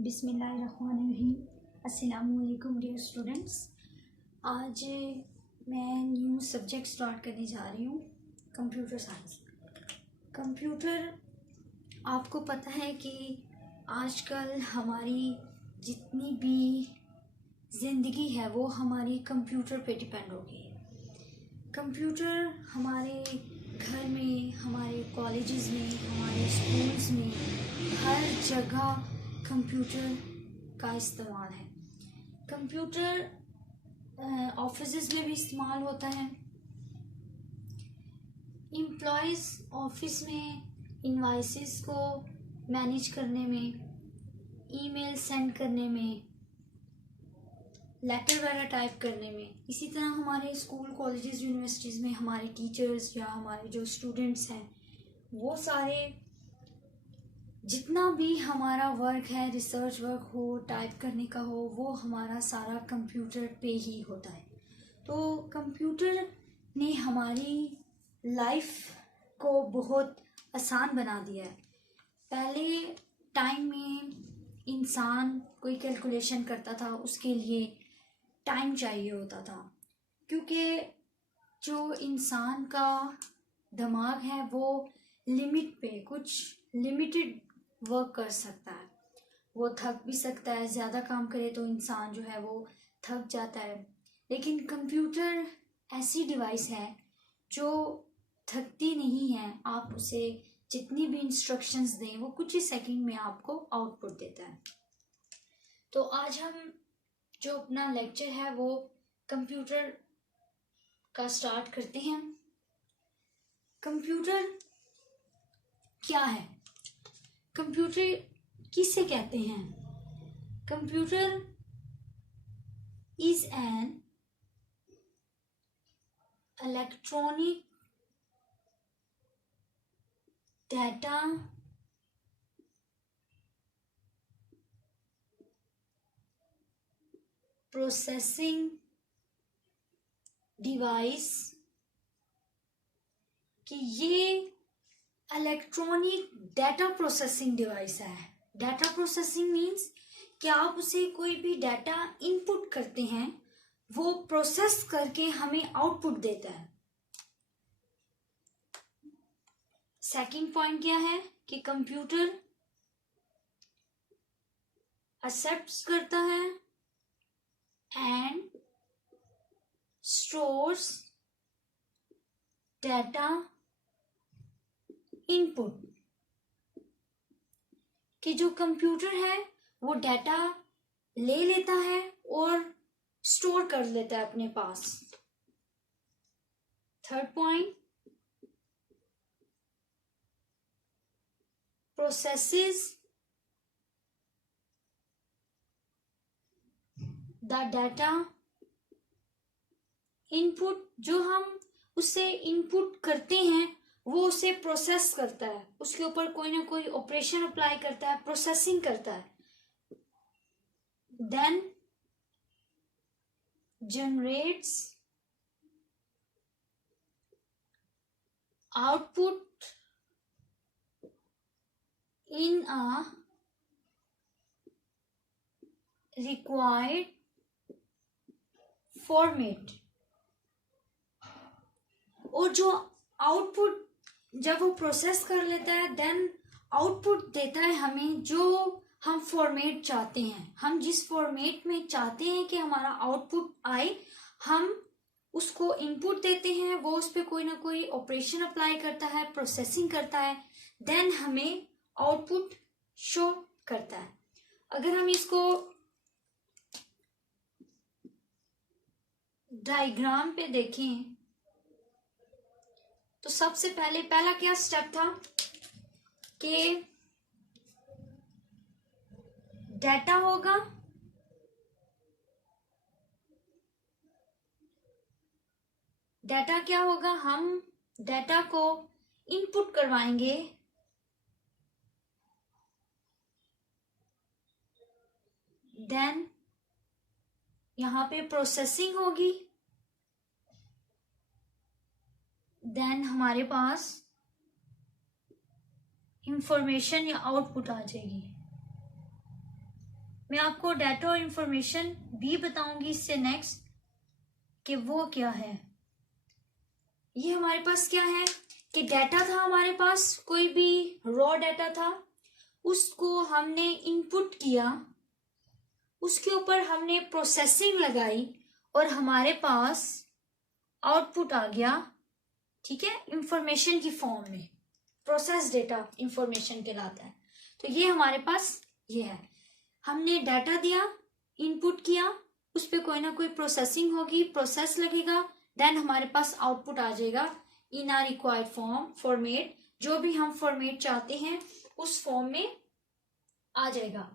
बिस्मिल्लाहिर्रहमानिर्रहीम। अस्सलामुअलैकुम dear students. आज मैं न्यू सब्जेक्ट स्टार्ट करने जा रही हूँ, कंप्यूटर साइंस। कंप्यूटर, आपको पता है कि आजकल हमारी जितनी भी ज़िंदगी है वो हमारी कंप्यूटर पे डिपेंड हो गई है। कंप्यूटर हमारे घर में, हमारे कॉलेजेस में, हमारे स्कूल्स में, हर जगह कंप्यूटर का इस्तेमाल है। कंप्यूटर ऑफिसेज में भी इस्तेमाल होता है। एम्प्लॉयज़ ऑफिस में इनवाइसेस को मैनेज करने में, ईमेल सेंड करने में, लेटर वगैरह टाइप करने में। इसी तरह हमारे स्कूल, कॉलेजेस, यूनिवर्सिटीज़ में हमारे टीचर्स या हमारे जो स्टूडेंट्स हैं वो सारे, जितना भी हमारा वर्क है, रिसर्च वर्क हो, टाइप करने का हो, वो हमारा सारा कंप्यूटर पे ही होता है। तो कंप्यूटर ने हमारी लाइफ को बहुत आसान बना दिया है। पहले टाइम में इंसान कोई कैलकुलेशन करता था, उसके लिए टाइम चाहिए होता था, क्योंकि जो इंसान का दिमाग है वो लिमिट पे, कुछ लिमिटेड वर्क कर सकता है। वो थक भी सकता है, ज़्यादा काम करे तो इंसान जो है वो थक जाता है। लेकिन कंप्यूटर ऐसी डिवाइस है जो थकती नहीं है। आप उसे जितनी भी इंस्ट्रक्शंस दें वो कुछ ही सेकंड में आपको आउटपुट देता है। तो आज हम जो अपना लेक्चर है वो कंप्यूटर का स्टार्ट करते हैं। कंप्यूटर क्या है? कंप्यूटर किसे कहते हैं? Computer is an electronic data processing device. कि ये इलेक्ट्रॉनिक डेटा प्रोसेसिंग डिवाइस है। डेटा प्रोसेसिंग मीन्स कि आप उसे कोई भी डाटा इनपुट करते हैं, वो प्रोसेस करके हमें आउटपुट देता है। सेकंड पॉइंट क्या है कि कंप्यूटर एक्सेप्ट करता है एंड स्टोर्स डाटा इनपुट। कि जो कंप्यूटर है वो डाटा ले लेता है और स्टोर कर लेता है अपने पास। Third point, processes the data input. जो हम उससे इनपुट करते हैं वो उसे प्रोसेस करता है, उसके ऊपर कोई ना कोई ऑपरेशन अप्लाई करता है, प्रोसेसिंग करता है। Then generates output in a required format. और जो आउटपुट जब वो प्रोसेस कर लेता है, देन आउटपुट देता है हमें जो हम फॉर्मेट चाहते हैं। हम जिस फॉर्मेट में चाहते हैं कि हमारा आउटपुट आए, हम उसको इनपुट देते हैं, वो उस पर कोई ना कोई ऑपरेशन अप्लाई करता है, प्रोसेसिंग करता है, देन हमें आउटपुट शो करता है। अगर हम इसको डायग्राम पे देखें तो सबसे पहला क्या स्टेप था कि डाटा होगा, डाटा क्या होगा, हम डाटा को इनपुट करवाएंगे, देन यहां पे प्रोसेसिंग होगी, देन हमारे पास इंफॉर्मेशन या आउटपुट आ जाएगी। मैं आपको डाटा और इंफॉर्मेशन भी बताऊंगी इससे नेक्स्ट कि वो क्या है। ये हमारे पास क्या है कि डाटा था, हमारे पास कोई भी रॉ डाटा था, उसको हमने इनपुट किया, उसके ऊपर हमने प्रोसेसिंग लगाई और हमारे पास आउटपुट आ गया, ठीक है, इंफॉर्मेशन की फॉर्म में। प्रोसेस डेटा इंफॉर्मेशन कहलाता है। तो ये हमारे पास ये है, हमने डाटा दिया, इनपुट किया, उस पर कोई ना कोई प्रोसेसिंग होगी, प्रोसेस लगेगा, देन हमारे पास आउटपुट आ जाएगा इन आर रिक्वायर्ड फॉर्म, फॉर्मेट, जो भी हम फॉर्मेट चाहते हैं उस फॉर्म में आ जाएगा।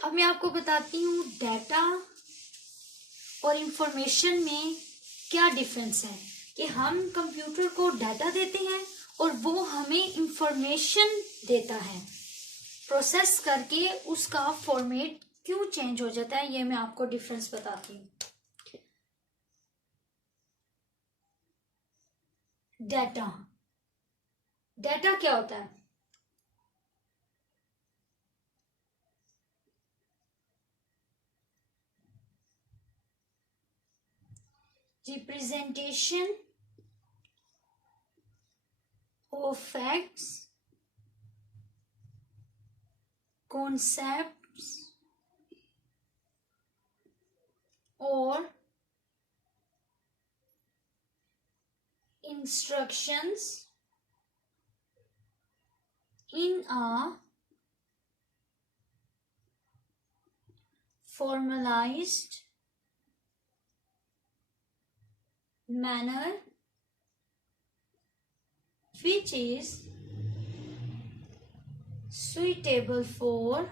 अब मैं आपको बताती हूँ डाटा और इंफॉर्मेशन में क्या डिफरेंस है, कि हम कंप्यूटर को डाटा देते हैं और वो हमें इंफॉर्मेशन देता है। प्रोसेस करके उसका फॉर्मेट क्यों चेंज हो जाता है, ये मैं आपको डिफरेंस बताती हूँ। डाटा, डाटा क्या होता है? रिप्रेजेंटेशन ऑफ फैक्ट्स, कॉन्सेप्ट्स और instructions in a formalized manner which is suitable for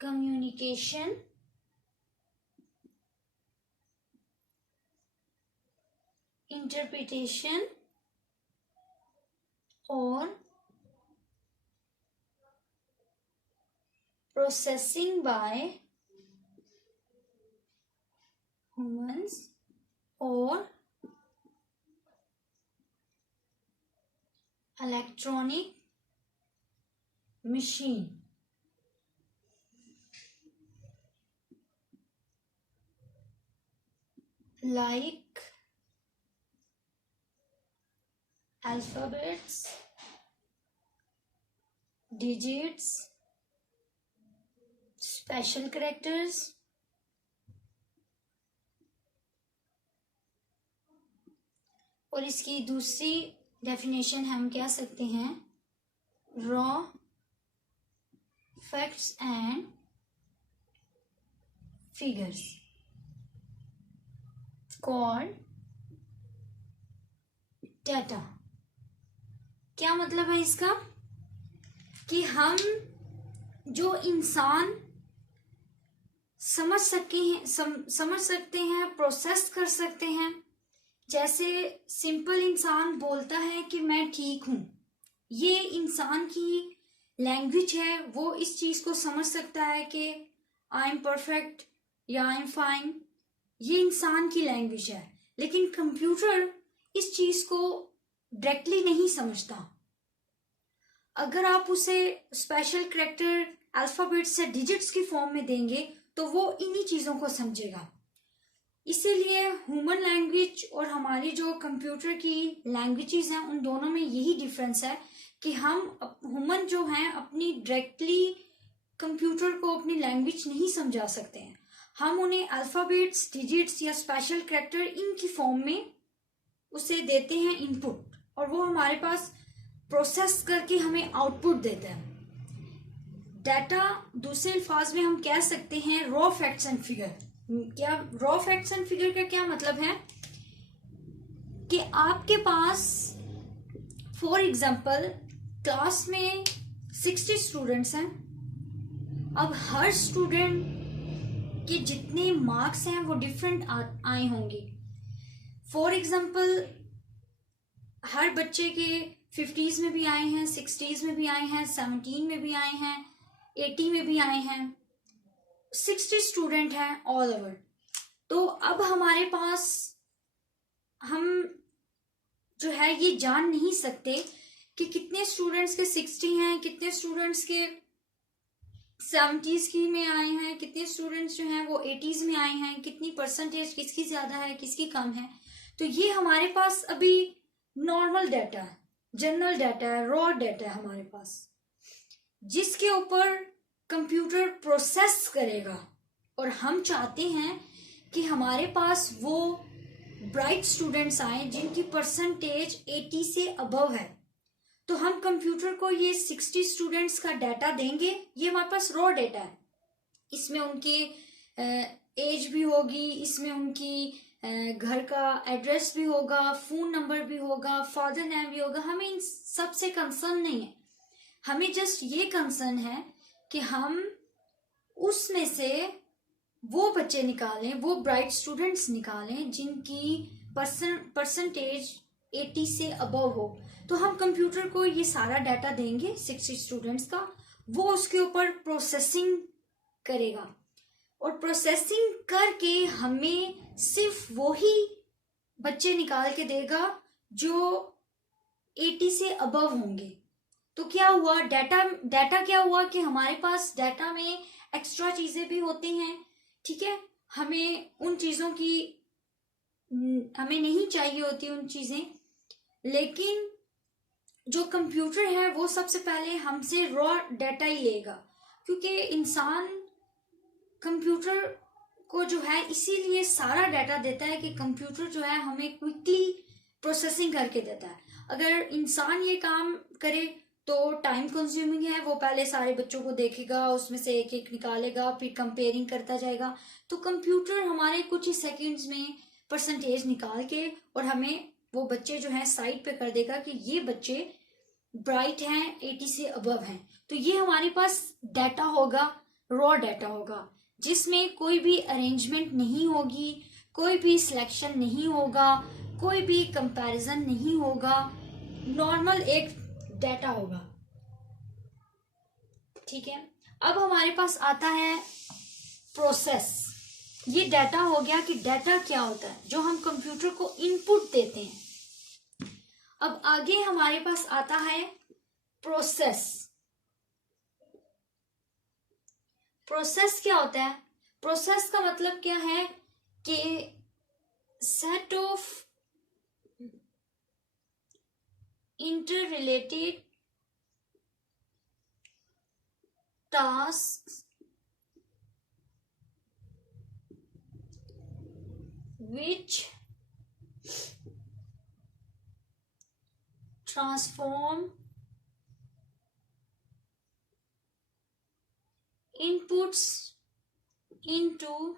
communication, interpretation or processing by humans or electronic machine. Like alphabets, digits, special characters, और इसकी दूसरी डेफिनेशन हम कह सकते हैं raw facts and figures called data. क्या मतलब है इसका, कि हम जो इंसान समझ सकते हैं, प्रोसेस कर सकते हैं। जैसे सिंपल इंसान बोलता है कि मैं ठीक हूं, ये इंसान की लैंग्वेज है, वो इस चीज को समझ सकता है कि आई एम परफेक्ट या आई एम फाइन, ये इंसान की लैंग्वेज है। लेकिन कंप्यूटर इस चीज को डायरेक्टली नहीं समझता। अगर आप उसे स्पेशल कैरेक्टर, अल्फाबेट्स या डिजिट्स की फॉर्म में देंगे तो वो इन्हीं चीजों को समझेगा। इसीलिए ह्यूमन लैंग्वेज और हमारी जो कंप्यूटर की लैंग्वेजेस हैं, उन दोनों में यही डिफरेंस है कि हम ह्यूमन जो हैं अपनी डायरेक्टली कंप्यूटर को अपनी लैंग्वेज नहीं समझा सकते हैं। हम उन्हें अल्फाबेट्स, डिजिट्स या स्पेशल कैरेक्टर इनकी फॉर्म में उसे देते हैं इनपुट, और वो हमारे पास प्रोसेस करके हमें आउटपुट देता है। डाटा दूसरे अल्फाज में हम कह सकते हैं रॉ फैक्ट्स एंड फिगर। क्या रॉ फैक्ट्स एंड फिगर का क्या मतलब है, कि आपके पास फॉर एग्जांपल क्लास में 60 स्टूडेंट्स हैं। अब हर स्टूडेंट के जितने मार्क्स हैं वो डिफरेंट आए होंगे। फॉर एग्जांपल हर बच्चे के 50s में भी आए हैं, 60s में भी आए हैं, 17 में भी आए हैं, 80 में भी आए हैं। 60 स्टूडेंट हैं ऑल ओवर। तो अब हमारे पास हम जो है ये जान नहीं सकते कि कितने स्टूडेंट्स के 60 हैं, कितने स्टूडेंट्स के 70s की में आए हैं, कितने स्टूडेंट्स जो हैं वो 80s में आए हैं, कितनी परसेंटेज किसकी ज़्यादा है किसकी कम है। तो ये हमारे पास अभी नॉर्मल डाटा है, जनरल डाटा है, रॉ डाटा है हमारे पास, जिसके ऊपर कंप्यूटर प्रोसेस करेगा। और हम चाहते हैं कि हमारे पास वो ब्राइट स्टूडेंट्स आए जिनकी परसेंटेज 80 से अबव है। तो हम कंप्यूटर को ये 60 स्टूडेंट्स का डाटा देंगे, ये हमारे पास रॉ डाटा है। इसमें उनकी एज भी होगी, इसमें उनकी घर का एड्रेस भी होगा, फोन नंबर भी होगा, फादर नेम भी होगा। हमें इन सबसे कंसर्न नहीं है, हमें जस्ट ये कंसर्न है कि हम उसमें से वो बच्चे निकालें, वो ब्राइट स्टूडेंट्स निकालें जिनकी परसेंटेज 80 से अबव हो। तो हम कंप्यूटर को ये सारा डाटा देंगे 60 स्टूडेंट्स का, वो उसके ऊपर प्रोसेसिंग करेगा और प्रोसेसिंग करके हमें सिर्फ वही बच्चे निकाल के देगा जो 80 से अबव होंगे। तो क्या हुआ, डाटा क्या हुआ कि हमारे पास डाटा में एक्स्ट्रा चीजें भी होती हैं, ठीक है। हमें उन चीजों की हमें नहीं चाहिए होती उन चीजें, लेकिन जो कंप्यूटर है वो सबसे पहले हमसे रॉ डाटा ही लेगा, क्योंकि इंसान कंप्यूटर को जो है इसीलिए सारा डाटा देता है कि कंप्यूटर जो है हमें क्विकली प्रोसेसिंग करके देता है। अगर इंसान ये काम करे तो टाइम कंज्यूमिंग है, वो पहले सारे बच्चों को देखेगा, उसमें से एक एक निकालेगा, फिर कंपेयरिंग करता जाएगा। तो कंप्यूटर हमारे कुछ ही सेकंड्स में परसेंटेज निकाल के और हमें वो बच्चे जो हैं साइड पे कर देगा कि ये बच्चे ब्राइट हैं, 80 से अबव हैं। तो ये हमारे पास डाटा होगा, रॉ डाटा होगा, जिसमें कोई भी अरेंजमेंट नहीं होगी, कोई भी सिलेक्शन नहीं होगा, कोई भी कंपैरिजन नहीं होगा, नॉर्मल एक डाटा होगा, ठीक है। अब हमारे पास आता है प्रोसेस। ये डाटा हो गया कि डाटा क्या होता है जो हम कंप्यूटर को इनपुट देते हैं। अब आगे हमारे पास आता है प्रोसेस। प्रोसेस क्या होता है? प्रोसेस का मतलब क्या है कि set of interrelated tasks which transform inputs into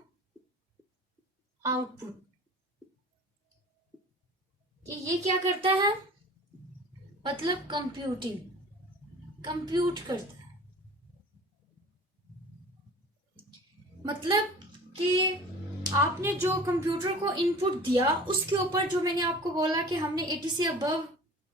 output। कि ये क्या करता है? मतलब कंप्यूट करता है। मतलब कि आपने जो कंप्यूटर को इनपुट दिया उसके ऊपर, जो मैंने आपको बोला कि हमने 80 से अबव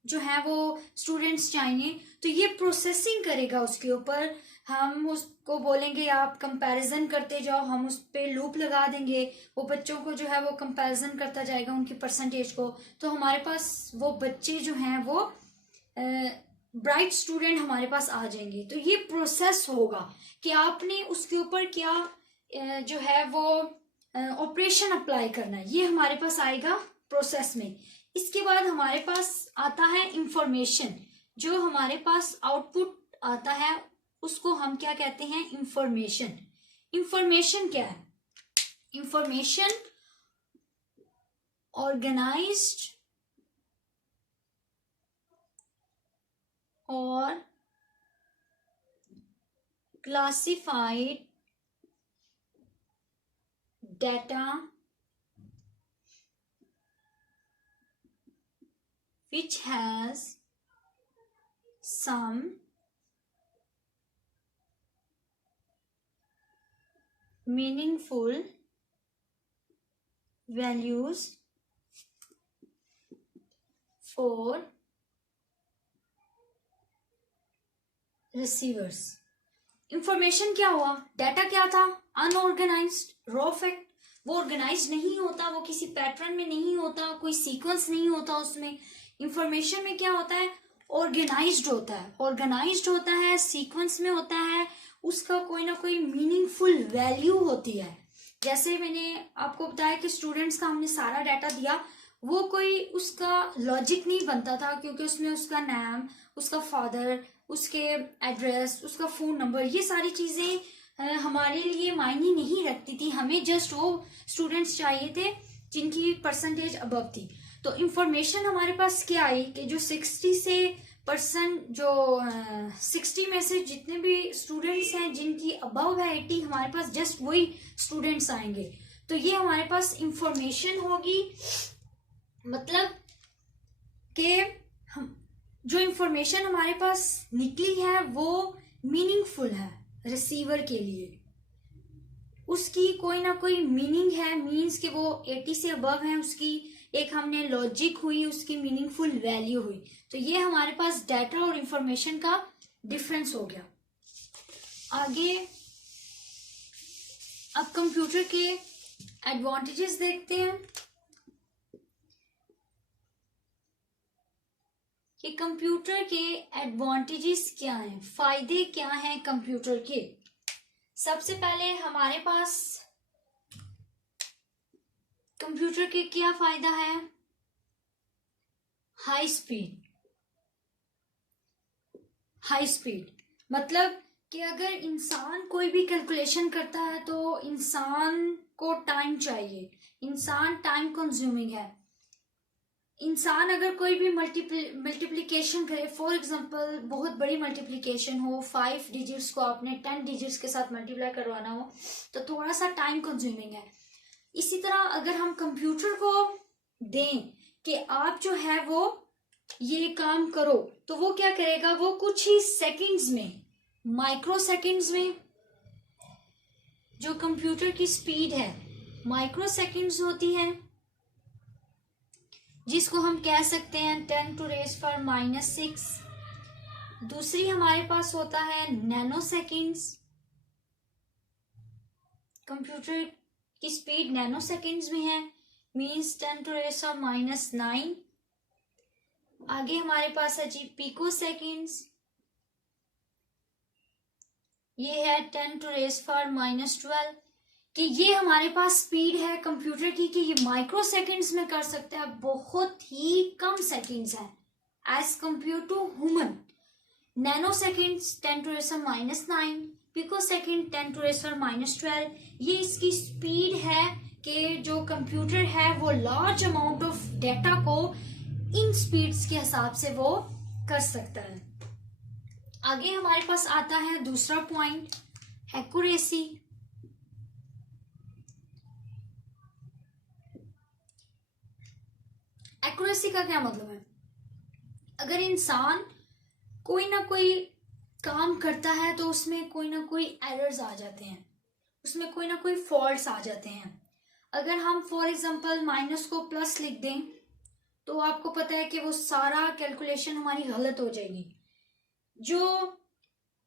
जो है वो स्टूडेंट्स चाहिए, तो ये प्रोसेसिंग करेगा उसके ऊपर। हम उसको बोलेंगे आप कंपैरिजन करते जाओ, हम उस पे लूप लगा देंगे, वो बच्चों को जो है वो कंपैरिजन करता जाएगा उनकी परसेंटेज को। तो हमारे पास वो बच्चे जो हैं वो ब्राइट स्टूडेंट हमारे पास आ जाएंगे। तो ये प्रोसेस होगा कि आपने उसके ऊपर क्या जो है वो ऑपरेशन अप्लाई करना है, ये हमारे पास आएगा प्रोसेस में। इसके बाद हमारे पास आता है इंफॉर्मेशन। जो हमारे पास आउटपुट आता है उसको हम क्या कहते हैं? इंफॉर्मेशन। इंफॉर्मेशन क्या है? इंफॉर्मेशन ऑर्गेनाइज्ड और classified data which has some meaningful values for receivers। Information क्या हुआ? डाटा क्या था? अनऑर्गेनाइज्ड रॉ फैक्ट, वो ऑर्गेनाइज नहीं होता, वो किसी पैटर्न में नहीं होता, कोई सीक्वेंस नहीं होता उसमें। इंफॉर्मेशन में क्या होता है, ऑर्गेनाइज्ड होता है, ऑर्गेनाइज्ड होता है, सीक्वेंस में होता है, उसका कोई ना कोई मीनिंगफुल वैल्यू होती है। जैसे मैंने आपको बताया कि स्टूडेंट्स का हमने सारा डाटा दिया, वो कोई उसका लॉजिक नहीं बनता था, क्योंकि उसमें उसका नाम, उसका फादर, उसके एड्रेस, उसका फ़ोन नंबर, ये सारी चीज़ें हमारे लिए मायने नहीं रखती थी। हमें जस्ट वो स्टूडेंट्स चाहिए थे जिनकी परसेंटेज अबव थी। तो इंफॉर्मेशन हमारे पास क्या आई कि जो 60 में से जितने भी स्टूडेंट्स हैं जिनकी अबव है 80, हमारे पास जस्ट वही स्टूडेंट्स आएंगे। तो ये हमारे पास इंफॉर्मेशन होगी, मतलब कि हम जो इंफॉर्मेशन हमारे पास निकली है वो मीनिंगफुल है रिसीवर के लिए, उसकी कोई ना कोई मीनिंग है, मीन्स कि वो 80 से अबव है, उसकी एक हमने लॉजिक हुई, उसकी मीनिंगफुल वैल्यू हुई। तो ये हमारे पास डाटा और इंफॉर्मेशन का डिफरेंस हो गया। आगे अब कंप्यूटर के एडवांटेजेस देखते हैं कि कंप्यूटर के एडवांटेजेस क्या हैं, फायदे क्या हैं कंप्यूटर के। सबसे पहले हमारे पास कंप्यूटर के क्या फायदा है, हाई स्पीड। हाई स्पीड मतलब कि अगर इंसान कोई भी कैलकुलेशन करता है तो इंसान को टाइम चाहिए, इंसान टाइम कंज्यूमिंग है। इंसान अगर कोई भी मल्टीप्लिकेशन करे, फॉर एग्जांपल बहुत बड़ी मल्टीप्लिकेशन हो, 5 डिजिट्स को आपने 10 डिजिट्स के साथ मल्टीप्लाई करवाना हो, तो थोड़ा सा टाइम कंज्यूमिंग है। इसी तरह अगर हम कंप्यूटर को दें कि आप जो है वो ये काम करो, तो वो क्या करेगा, वो कुछ ही सेकंड्स में, माइक्रो सेकंड्स में, जो कंप्यूटर की स्पीड है माइक्रो सेकंड्स होती है, जिसको हम कह सकते हैं 10⁻⁻⁻⁶। दूसरी हमारे पास होता है नैनो सेकंड्स, कंप्यूटर की स्पीड नैनो सेकंड्स में है, मीन्स 10⁻⁻⁹। आगे हमारे पास है जी पिको सेकंड्स, ये है 10⁻⁻12, कि ये हमारे पास स्पीड है कंप्यूटर की कि ये माइक्रो सेकंड्स में कर सकते हैं, बहुत ही कम सेकंड्स है as compared to human. Nanoseconds 10⁻⁻⁹, picosecond 10⁻⁻12, ये इसकी स्पीड है कि जो कंप्यूटर है वो लार्ज अमाउंट ऑफ डेटा को इन स्पीड्स के हिसाब से वो कर सकता है। आगे हमारे पास आता है दूसरा पॉइंट, एक्यूरेसी। एक्यूरेसी का क्या मतलब है, अगर इंसान कोई ना कोई काम करता है तो उसमें कोई ना कोई एरर्स आ जाते हैं, उसमें कोई ना कोई फॉल्ट्स आ जाते हैं। अगर हम फॉर एग्जांपल माइनस को प्लस लिख दें तो आपको पता है कि वो सारा कैलकुलेशन हमारी गलत हो जाएगी। जो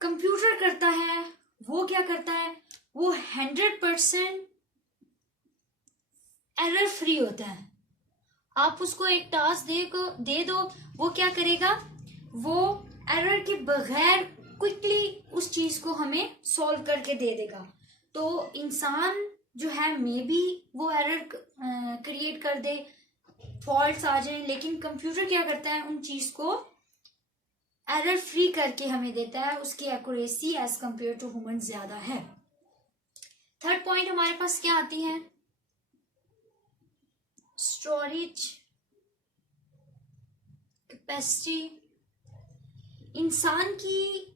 कंप्यूटर करता है वो क्या करता है, वो 100% एरर फ्री होता है। आप उसको एक टास्क दे दो, वो क्या करेगा, वो एरर के बगैर क्विकली उस चीज को हमें सॉल्व करके दे देगा। तो इंसान जो है मे बी वो एरर क्रिएट कर दे, फॉल्ट्स आ जाए, लेकिन कंप्यूटर क्या करता है, उन चीज को एरर फ्री करके हमें देता है, उसकी accuracy as compared to human ज्यादा है। थर्ड पॉइंट हमारे पास क्या आती है, स्टोरेज कैपेसिटी। इंसान की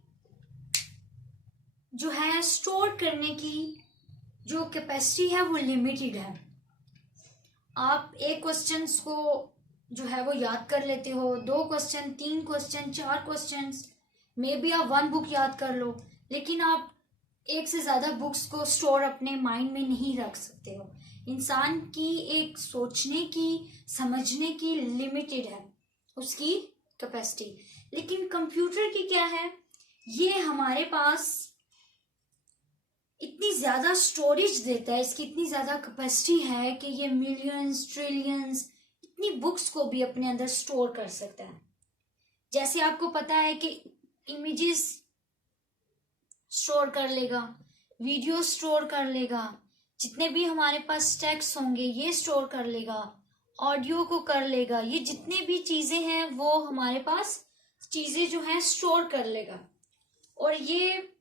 जो है स्टोर करने की जो कैपेसिटी है वो लिमिटेड है। आप एक क्वेश्चन को जो है वो याद कर लेते हो, 2 question, 3 question, 4 question, may be आप 1 बुक याद कर लो, लेकिन आप एक से ज्यादा बुक्स को स्टोर अपने माइंड में नहीं रख सकते हो। इंसान की एक सोचने की, समझने की लिमिटेड है उसकी कैपेसिटी, लेकिन कंप्यूटर की क्या है, ये हमारे पास इतनी ज्यादा स्टोरेज देता है, इसकी इतनी ज्यादा कैपेसिटी है कि ये मिलियंस ट्रिलियंस इतनी बुक्स को भी अपने अंदर स्टोर कर सकता है। जैसे आपको पता है कि इमेजेस स्टोर कर लेगा, वीडियो स्टोर कर लेगा, जितने भी हमारे पास टेक्स्ट होंगे ये स्टोर कर लेगा, ऑडियो को कर लेगा, ये जितनी भी चीजें हैं वो हमारे पास चीजें जो है स्टोर कर लेगा। और ये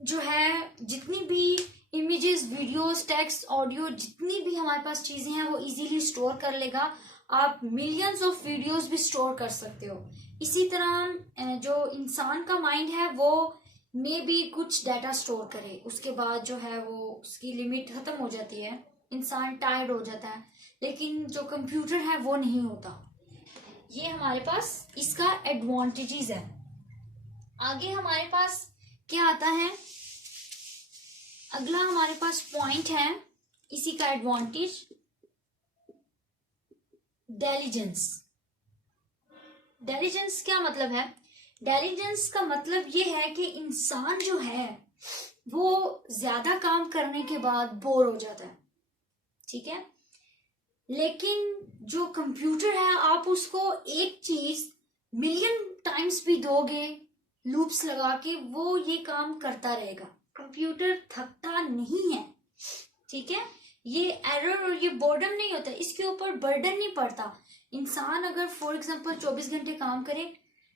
जो है जितनी भी इमेजेस, वीडियोस, टेक्स्ट, ऑडियो, जितनी भी हमारे पास चीजें हैं वो इजीली स्टोर कर लेगा। आप मिलियंस ऑफ वीडियोस भी स्टोर कर सकते हो। इसी तरह जो इंसान का माइंड है वो मे भी कुछ डाटा स्टोर करे, उसके बाद जो है वो उसकी लिमिट खत्म हो जाती है, इंसान टायर्ड हो जाता है। लेकिन जो कंप्यूटर है वो नहीं होता। ये हमारे पास इसका एडवांटेजेस है। आगे हमारे पास क्या आता है, अगला हमारे पास पॉइंट है इसी का एडवांटेज, डेलिजेंस। डेलिजेंस क्या मतलब है? डेलिजेंस का मतलब ये है कि इंसान जो है वो ज्यादा काम करने के बाद बोर हो जाता है, ठीक है। लेकिन जो कंप्यूटर है आप उसको एक चीज मिलियन टाइम्स भी दोगे लूप्स लगा के, वो ये काम करता रहेगा। कंप्यूटर थकता नहीं है, ठीक है। ये एरर और ये बोर्डम नहीं होता, इसके ऊपर बर्डन नहीं पड़ता। इंसान अगर फॉर एग्जांपल 24 घंटे काम करे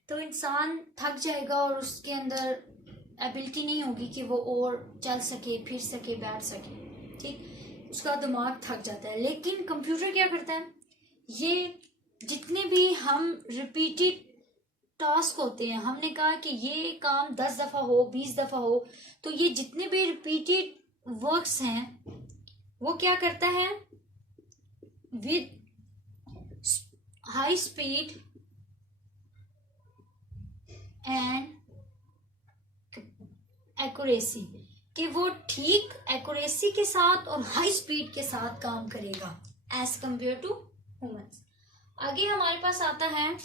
तो इंसान थक जाएगा और उसके अंदर एबिलिटी नहीं होगी कि वो और चल सके, फिर सके, बैठ सके, ठीक। उसका दिमाग थक जाता है। लेकिन कंप्यूटर क्या करता है, ये जितने भी हम रिपीटेड टास्क होते हैं, हमने कहा कि ये काम 10 दफा हो, 20 दफा हो, तो ये जितने भी रिपीटेड वर्क्स हैं वो क्या करता है, with high speed and accuracy, कि वो ठीक एक्यूरेसी के साथ और हाई स्पीड के साथ काम करेगा एज कंपेयर टू ह्यूमंस। आगे हमारे पास आता है,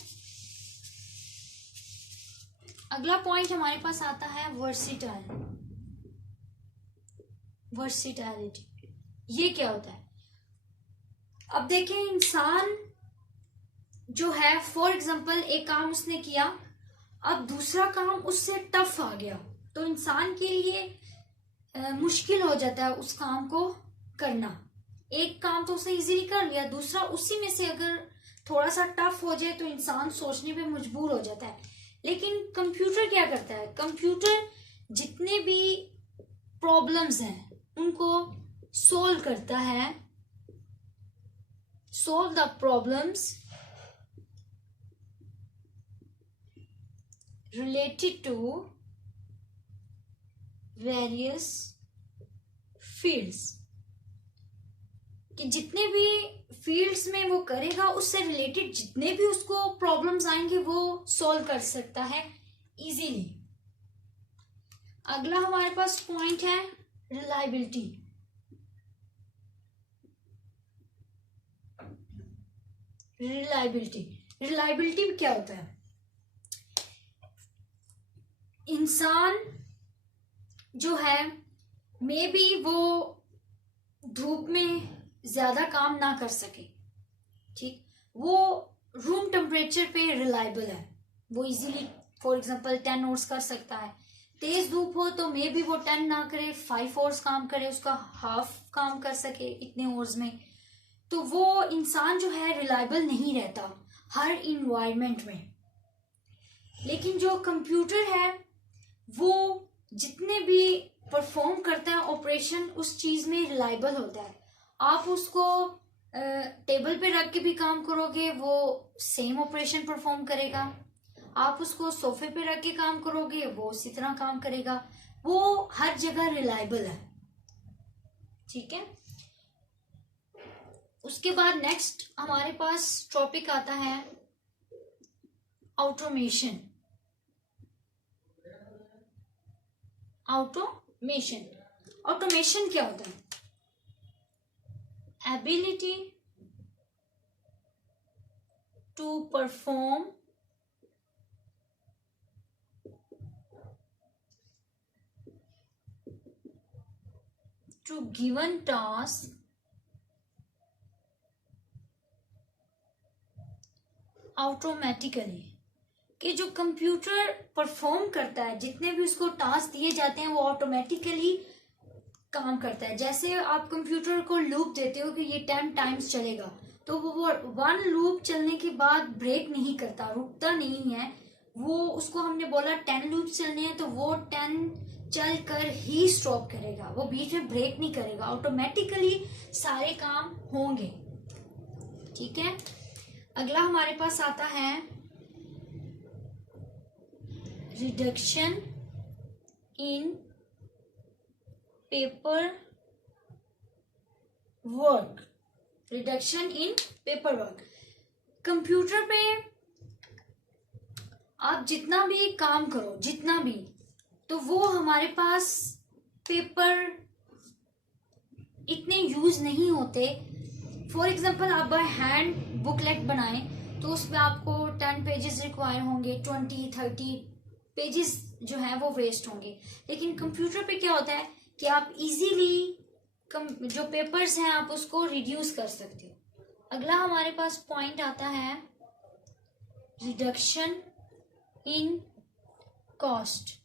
अगला पॉइंट हमारे पास आता है वर्सिटैलिटी। ये क्या होता है? अब देखिए, इंसान जो है फॉर एग्जांपल एक काम उसने किया, अब दूसरा काम उससे टफ आ गया, तो इंसान के लिए मुश्किल हो जाता है उस काम को करना। एक काम तो उसने इजीली कर लिया, दूसरा उसी में से अगर थोड़ा सा टफ हो जाए तो इंसान सोचने पे मजबूर हो जाता है। लेकिन कंप्यूटर क्या करता है, कंप्यूटर जितने भी प्रॉब्लम्स हैं उनको सोल्व करता है, solve the problems related to various fields, कि जितने भी फील्ड्स में वो करेगा उससे रिलेटेड जितने भी उसको प्रॉब्लम्स आएंगे वो सॉल्व कर सकता है इजीली। अगला हमारे पास पॉइंट है रिलायबिलिटी। रिलायबिलिटी क्या होता है? इंसान जो है मे बी वो धूप में ज्यादा काम ना कर सके, ठीक, वो रूम टेम्परेचर पे रिलायबल है, वो इजीली फॉर एग्जांपल 10 आवर्स कर सकता है। तेज धूप हो तो मे बी वो 10 ना करे, 5 आवर्स काम करे, उसका हाफ काम कर सके इतने आवर्स में। तो वो इंसान जो है रिलायबल नहीं रहता हर इन्वायरमेंट में। लेकिन जो कंप्यूटर है वो जितने भी परफॉर्म करता है ऑपरेशन उस चीज में रिलायबल होता है। आप उसको टेबल पे रख के भी काम करोगे वो सेम ऑपरेशन परफॉर्म करेगा, आप उसको सोफे पे रख के काम करोगे वो उसी तरह काम करेगा, वो हर जगह रिलायबल है, ठीक है। उसके बाद नेक्स्ट हमारे पास टॉपिक आता है ऑटोमेशन। ऑटोमेशन क्या होता है? Ability to perform to given task automatically, कि जो कंप्यूटर परफॉर्म करता है, जितने भी उसको टास्क दिए जाते हैं वो ऑटोमेटिकली काम करता है। जैसे आप कंप्यूटर को लूप देते हो कि ये 10 टाइम्स चलेगा, तो वो 1 लूप चलने के बाद ब्रेक नहीं करता, रुकता नहीं है। वो उसको हमने बोला 10 लूप चलने हैं, तो वो 10 चल कर ही स्टॉप करेगा, वो बीच में ब्रेक नहीं करेगा, ऑटोमेटिकली सारे काम होंगे। ठीक है, अगला हमारे पास आता है reduction in paper work. Reduction in paper work, computer पे आप जितना भी काम करो, जितना भी, तो वो हमारे पास पेपर इतने यूज नहीं होते। फॉर एग्जाम्पल आप बाय हैंड बुकलेट बनाएं तो उसमें आपको 10 पेजेस रिक्वायर होंगे, 20-30 पेजेस जो है वो वेस्ट होंगे। लेकिन कंप्यूटर पे क्या होता है कि आप इजीली जो पेपर्स हैं आप उसको रिड्यूस कर सकते हो। अगला हमारे पास पॉइंट आता है रिडक्शन इन कॉस्ट।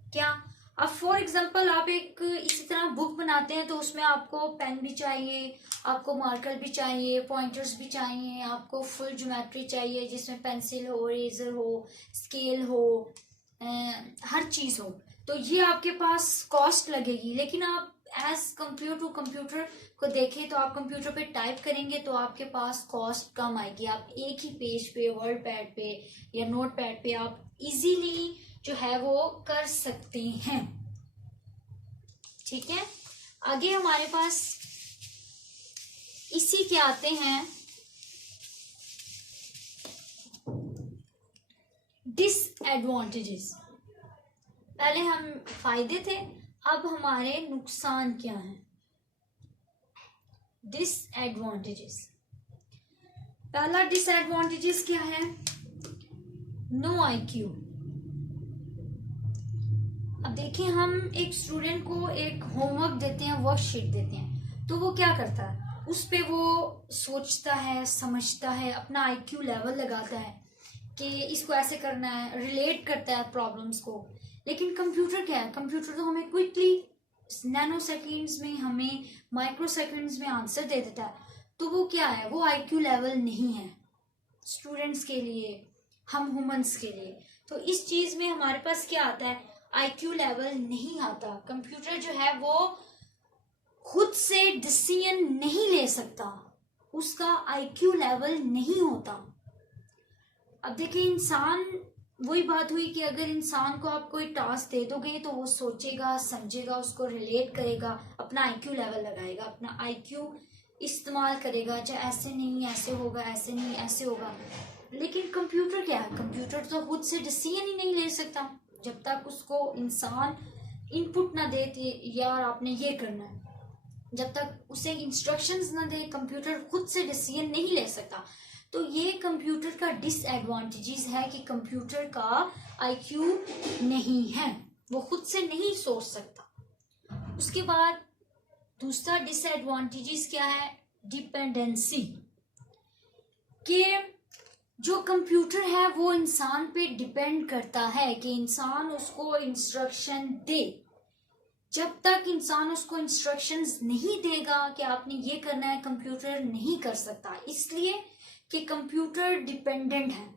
क्या अब फॉर एग्जाम्पल आप एक इसी तरह बुक बनाते हैं तो उसमें आपको पेन भी चाहिए, आपको मार्कर भी चाहिए, पॉइंटर्स भी चाहिए, आपको फुल ज्योमेट्री चाहिए जिसमें पेंसिल हो, इरेजर हो, स्केल हो, हर चीज हो, तो ये आपके पास कॉस्ट लगेगी। लेकिन आप एज कंपेयर टू कंप्यूटर को देखें तो आप कंप्यूटर पे टाइप करेंगे तो आपके पास कॉस्ट कम आएगी। आप एक ही पेज पे, वर्ड पैड पे या नोट पैड पे आप इजीली जो है वो कर सकते हैं। ठीक है, आगे हमारे पास इसी के आते हैं डिसएडवांटेजेस। पहले हम फायदे थे, अब हमारे नुकसान क्या हैं। डिसएडवांटेजेस, पहला डिसएडवांटेजेस क्या है, नो आईक्यू। अब देखिए, हम एक स्टूडेंट को एक होमवर्क देते हैं, वर्कशीट देते हैं, तो वो क्या करता है, उस पे वो सोचता है, समझता है, अपना आईक्यू लेवल लगाता है कि इसको ऐसे करना है, रिलेट करता है प्रॉब्लम्स को। लेकिन कंप्यूटर क्या है, कंप्यूटर तो हमें क्विकली नैनो सेकेंड्स में, हमें माइक्रो सेकेंड्स में आंसर दे देता है। तो वो क्या है, वो आईक्यू लेवल नहीं है स्टूडेंट्स के लिए, हम ह्यूमंस के लिए। तो इस चीज में हमारे पास क्या आता है, आईक्यू लेवल नहीं आता। कंप्यूटर जो है वो खुद से डिसीजन नहीं ले सकता, उसका आईक्यू लेवल नहीं होता। अब देखिए, इंसान, वही बात हुई कि अगर इंसान को आप कोई टास्क दे दोगे तो वो सोचेगा, समझेगा, उसको रिलेट करेगा, अपना आईक्यू लेवल लगाएगा, अपना आईक्यू इस्तेमाल करेगा, चाहे ऐसे नहीं ऐसे होगा, ऐसे नहीं ऐसे होगा। लेकिन कंप्यूटर क्या है, कंप्यूटर तो खुद से डिसीजन ही नहीं ले सकता जब तक उसको इंसान इनपुट ना दे यार आपने ये करना है, जब तक उसे इंस्ट्रक्शंस ना दे कंप्यूटर खुद से डिसीजन नहीं ले सकता। तो ये कंप्यूटर का डिसएडवांटेजेस है कि कंप्यूटर का आईक्यू नहीं है, वो खुद से नहीं सोच सकता। उसके बाद दूसरा डिसएडवांटेजेस क्या है, डिपेंडेंसी, कि जो कंप्यूटर है वो इंसान पे डिपेंड करता है कि इंसान उसको इंस्ट्रक्शन दे। जब तक इंसान उसको इंस्ट्रक्शंस नहीं देगा कि आपने ये करना है, कंप्यूटर नहीं कर सकता, इसलिए कि कंप्यूटर डिपेंडेंट है।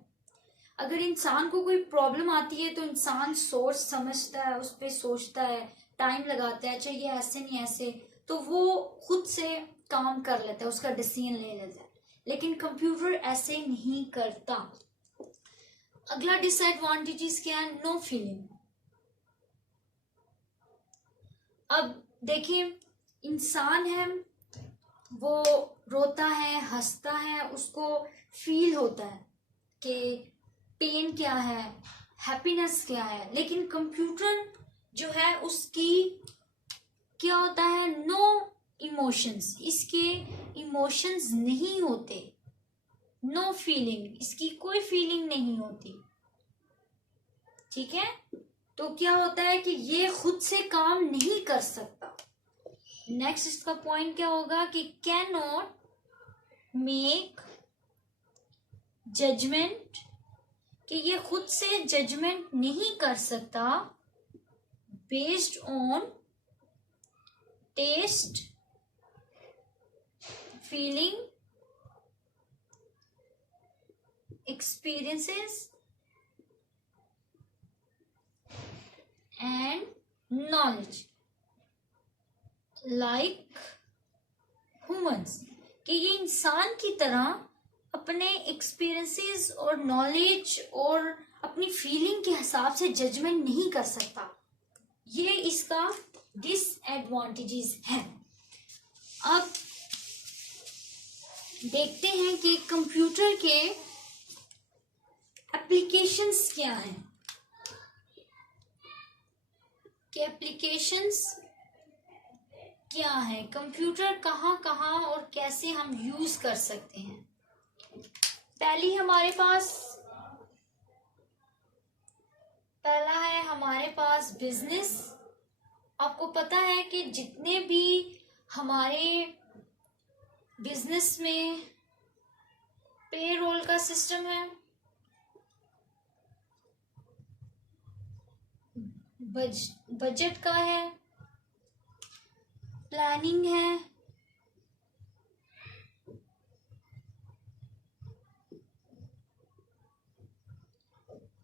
अगर इंसान को कोई प्रॉब्लम आती है तो इंसान सोच समझता है, उस पर सोचता है, टाइम लगाता है, चाहिए ऐसे नहीं ऐसे, तो वो खुद से काम कर लेता है, उसका डिसीजन ले लेता है। लेकिन कंप्यूटर ऐसे नहीं करता। अगला डिसएडवांटेजेस क्या है, नो फीलिंग। अब देखिए, इंसान है वो रोता है, हंसता है, उसको फील होता है कि पेन क्या है, हैप्पीनेस क्या है। लेकिन कंप्यूटर जो है उसकी क्या होता है, नो इमोशंस, इसके इमोशंस नहीं होते, नो फीलिंग, इसकी कोई फीलिंग नहीं होती। ठीक है, तो क्या होता है कि ये खुद से काम नहीं कर सकता, नेक्स्ट इसका पॉइंट क्या होगा कि कैन नॉट मेक जजमेंट, कि ये खुद से जजमेंट नहीं कर सकता based on taste, feeling, experiences and knowledge like humans, कि ये इंसान की तरह अपने एक्सपीरियंसेस और नॉलेज और अपनी फीलिंग के हिसाब से जजमेंट नहीं कर सकता। ये इसका डिसएडवांटेजेस है। अब देखते हैं कि कंप्यूटर के एप्लीकेशंस क्या हैं, कि एप्लीकेशंस क्या है, कंप्यूटर कहाँ कहाँ और कैसे हम यूज कर सकते हैं। पहला है हमारे पास बिजनेस। आपको पता है कि जितने भी हमारे बिजनेस में पेरोल का सिस्टम है, बजट का है, प्लानिंग है,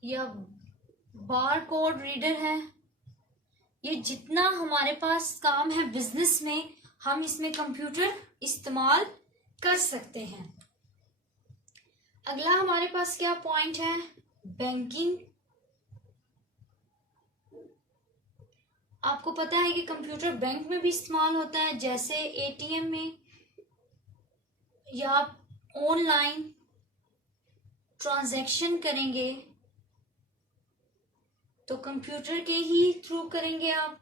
या बार कोड रीडर है, ये जितना हमारे पास काम है बिजनेस में, हम इसमें कंप्यूटर इस्तेमाल कर सकते हैं। अगला हमारे पास क्या पॉइंट है, बैंकिंग। आपको पता है कि कंप्यूटर बैंक में भी इस्तेमाल होता है, जैसे एटीएम में, या ऑनलाइन ट्रांजैक्शन करेंगे तो कंप्यूटर के ही थ्रू करेंगे आप,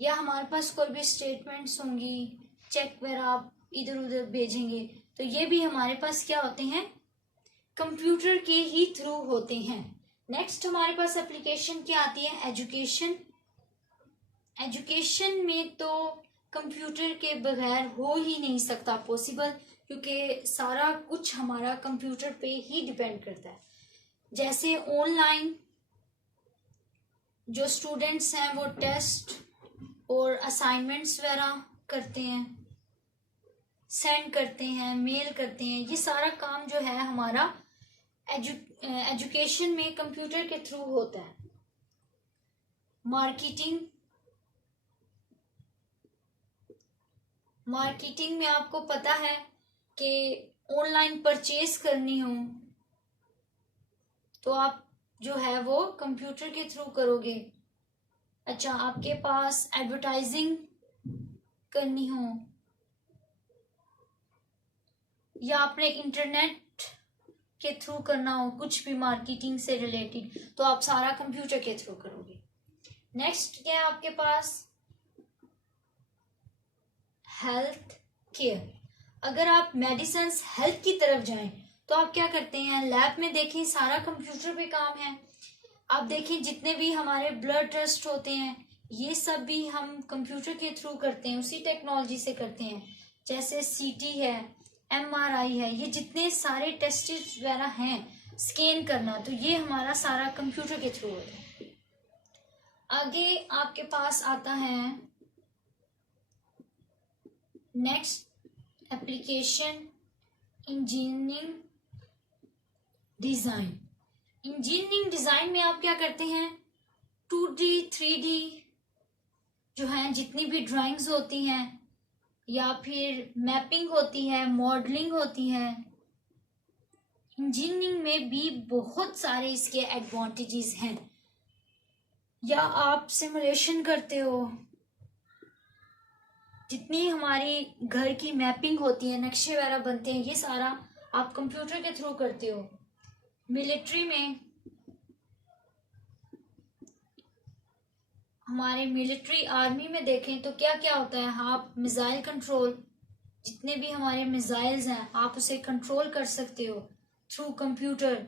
या हमारे पास कोई भी स्टेटमेंट्स होंगी, चेक वगैरह आप इधर उधर भेजेंगे, तो ये भी हमारे पास क्या होते हैं, कंप्यूटर के ही थ्रू होते हैं। नेक्स्ट हमारे पास एप्लीकेशन क्या आती है, एजुकेशन। एजुकेशन में तो कंप्यूटर के बगैर हो ही नहीं सकता पॉसिबल, क्योंकि सारा कुछ हमारा कंप्यूटर पे ही डिपेंड करता है। जैसे ऑनलाइन जो स्टूडेंट्स हैं वो टेस्ट और असाइनमेंट्स वगैरह करते हैं, सेंड करते हैं, मेल करते हैं, ये सारा काम जो है हमारा एजुकेशन में कंप्यूटर के थ्रू होता है। मार्केटिंग में आपको पता है कि ऑनलाइन परचेज करनी हो तो आप जो है वो कंप्यूटर के थ्रू करोगे। अच्छा, आपके पास एडवर्टाइजिंग करनी हो या आपने इंटरनेट के थ्रू करना हो कुछ भी मार्केटिंग से रिलेटेड, तो आप सारा कंप्यूटर के थ्रू करोगे। नेक्स्ट क्या है आपके पास, हेल्थ केयर। अगर आप मेडिसिन हेल्थ की तरफ जाएं तो आप क्या करते हैं, लैब में देखें सारा कंप्यूटर पे काम है। आप देखें जितने भी हमारे ब्लड टेस्ट होते हैं ये सब भी हम कंप्यूटर के थ्रू करते हैं, उसी टेक्नोलॉजी से करते हैं। जैसे सीटी है, एमआरआई है, ये जितने सारे टेस्ट वगैरह हैं स्कैन करना, तो ये हमारा सारा कंप्यूटर के थ्रू होता है। आगे आपके पास आता है next application, engineering design. Engineering design में आप क्या करते हैं, 2D 3D जो है जितनी भी ड्राइंग्स होती हैं या फिर मैपिंग होती है, मॉडलिंग होती है, इंजीनियरिंग में भी बहुत सारे इसके एडवांटेजेस हैं। या आप सिमुलेशन करते हो, जितनी हमारी घर की मैपिंग होती है, नक्शे वगैरह बनते हैं, ये सारा आप कंप्यूटर के थ्रू करते हो। मिलिट्री में, हमारे मिलिट्री आर्मी में देखें तो क्या क्या होता है, आप मिसाइल कंट्रोल, जितने भी हमारे मिसाइल्स हैं आप उसे कंट्रोल कर सकते हो थ्रू कंप्यूटर।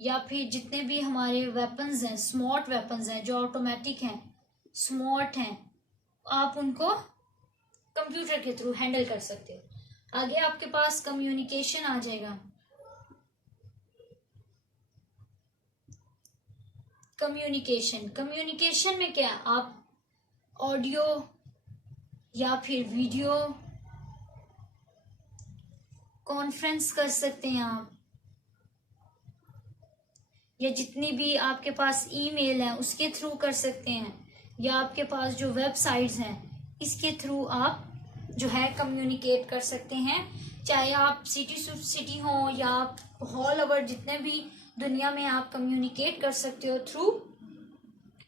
या फिर जितने भी हमारे वेपन्स हैं, स्मार्ट वेपन्स हैं जो ऑटोमेटिक हैं, स्मार्ट हैं, आप उनको कंप्यूटर के थ्रू हैंडल कर सकते हो। आगे आपके पास कम्युनिकेशन आ जाएगा। कम्युनिकेशन में क्या, आप ऑडियो या फिर वीडियो कॉन्फ्रेंस कर सकते हैं आप, या जितनी भी आपके पास ईमेल है उसके थ्रू कर सकते हैं, या आपके पास जो वेबसाइट्स हैं इसके थ्रू आप जो है कम्युनिकेट कर सकते हैं। चाहे आप सिटी टू सिटी हो या आप ऑल ओवर जितने भी दुनिया में आप कम्युनिकेट कर सकते हो थ्रू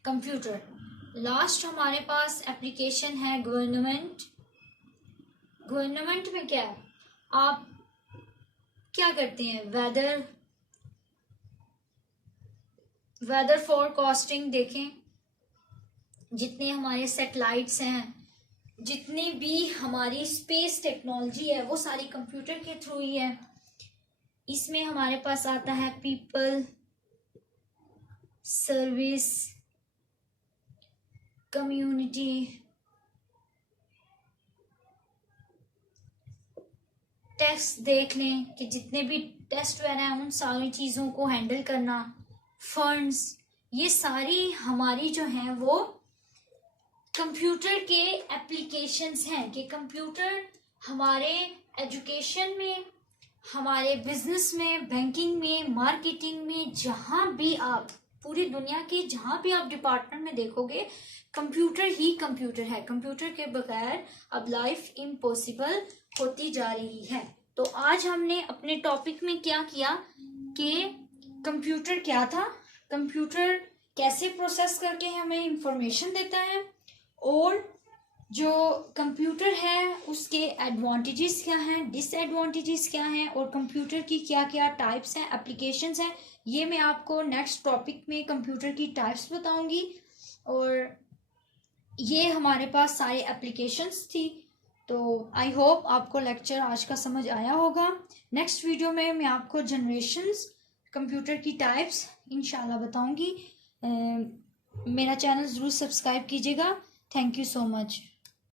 कंप्यूटर। लास्ट हमारे पास एप्लीकेशन है गवर्नमेंट। गवर्नमेंट में क्या है, आप क्या करते हैं, वेदर फोरकास्टिंग देखें, जितने हमारे सैटेलाइट्स हैं, जितनी भी हमारी स्पेस टेक्नोलॉजी है वो सारी कंप्यूटर के थ्रू ही है। इसमें हमारे पास आता है पीपल सर्विस कम्युनिटी, टेस्ट देख लें कि जितने भी टेस्ट वगैरह हैं उन सारी चीज़ों को हैंडल करना, फंड्स, ये सारी हमारी जो हैं वो कंप्यूटर के एप्लीकेशंस हैं। कि कंप्यूटर हमारे एजुकेशन में, हमारे बिजनेस में, बैंकिंग में, मार्केटिंग में, जहाँ भी आप पूरी दुनिया के जहाँ भी आप डिपार्टमेंट में देखोगे कंप्यूटर ही कंप्यूटर है। कंप्यूटर के बगैर अब लाइफ इम्पॉसिबल होती जा रही है। तो आज हमने अपने टॉपिक में क्या किया कि कंप्यूटर क्या था, कंप्यूटर कैसे प्रोसेस करके हमें इंफॉर्मेशन देता है, और जो कंप्यूटर है उसके एडवांटेजेस क्या हैं, डिसएडवांटेजेस क्या हैं, और कंप्यूटर की क्या क्या टाइप्स हैं, एप्लीकेशंस हैं। ये मैं आपको नेक्स्ट टॉपिक में कंप्यूटर की टाइप्स बताऊंगी। और ये हमारे पास सारी एप्लीकेशंस थी। तो आई होप आपको लेक्चर आज का समझ आया होगा। नेक्स्ट वीडियो में मैं आपको जनरेशंस, कंप्यूटर की टाइप्स इंशाल्लाह बताऊंगी। मेरा चैनल ज़रूर सब्सक्राइब कीजिएगा। Thank you so much.